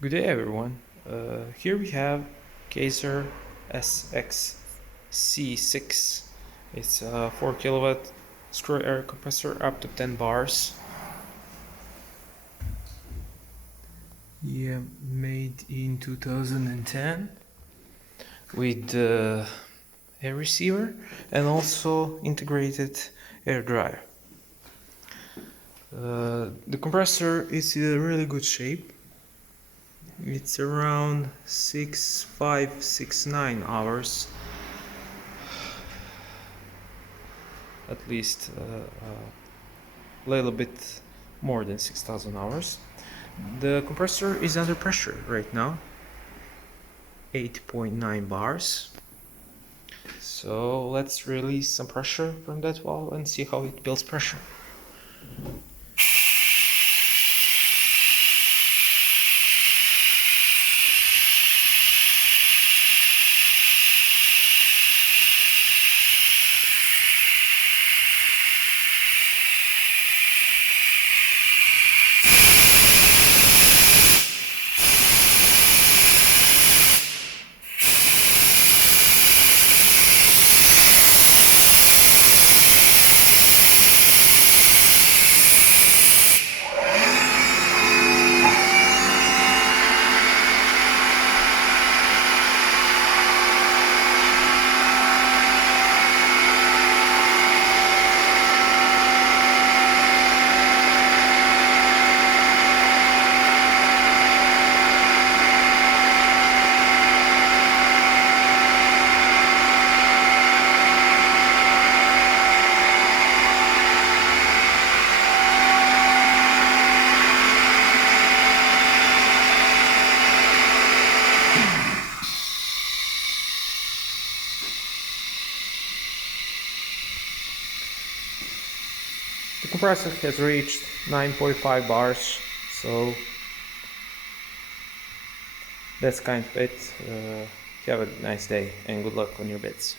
Good day everyone. Here we have KAESER SXC6. It's a 4 kilowatt screw air compressor up to 10 bars. Yeah, made in 2010 with air receiver and also integrated air dryer. The compressor is in really good shape. It's around 6.5-6.9 hours, at least a little bit more than 6,000 hours. The compressor is under pressure right now, 8.9 bars. So let's release some pressure from that valve and see how it builds pressure. The compressor has reached 9.5 bars, so that's kind of it. Have a nice day and good luck on your bits.